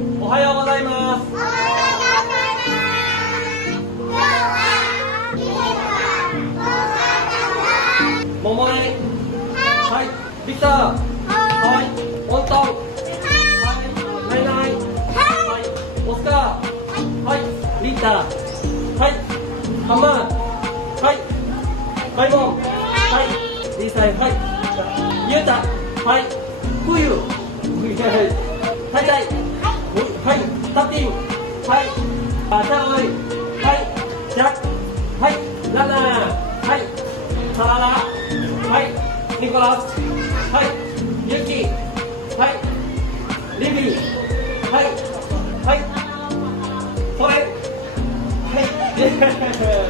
おはようございます。桃ね。はい。ビクター。はい。オントン。はい。ナイナイ。はい。オスカー。はい。リーター。はい。ハンマー。はい。マイモン。はい。リーサイ。はい。ユータ。はい。フユ。はい。タイタイ。はい。タッティン。はい。バターイ。はい。ジャック。はい。ラナー。はい。サララ。はい。ニコラス。はい。ユキ。はい。リビー。はい。はい。それ。はい。